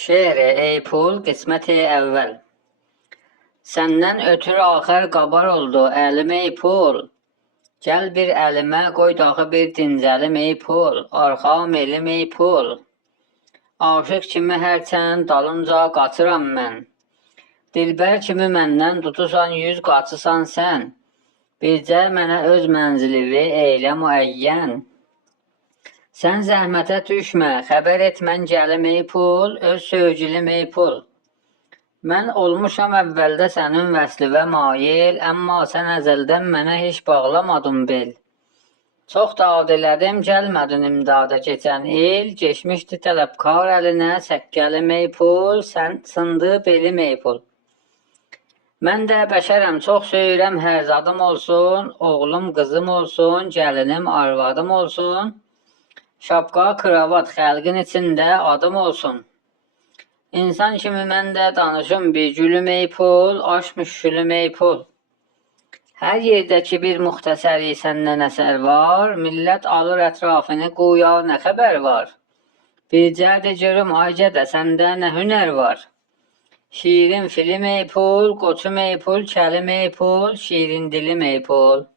Şeiri ey pul, qisməti əvvəl. Səndən ötür axır qabar oldu əlim ey pul. Gəl bir əlimə qoy dağı bir dincəlim ey pul. Arxam elim ey pul. Aşıq kimi hərçənd dalınca qaçıram mən. Dilbər kimi məndən tutusan yüz qaçısan sən. Bircə mənə öz mənzilivi eylə müəyyən. Sən zəhmətə düşmə, xəbər et mən gəlim ey pul, öz sevgilim ey pul. Mən olmuşam əvvəldə sənin vəslivə mail, əmma sən əzəldən mənə heç bağlamadın bel. Çox daad elədim, gəlmədin imdada keçən il, geçmişdi tələbkar əlinə, səkkəlim ey pul, sən sındı belim ey pul. Mən də bəşərəm, çox söyürəm hər zadım olsun, oğlum qızım olsun, gəlinim arvadım olsun. Şapqa, kravat xəlqin içində adım olsun. İnsan kimi mən də danışım bir gülüm ey pul, aş müşkülüm ey pul. Hər yerdəki bir muxtəsəri səndən əsər var, millət alır ətrafını quya nə xəbər var. Bircə də görüm aycədə səndə nə hünər var. Şirin film ey pul, qoçum ey pul, kəlim ey pul, şirin dilim ey pul.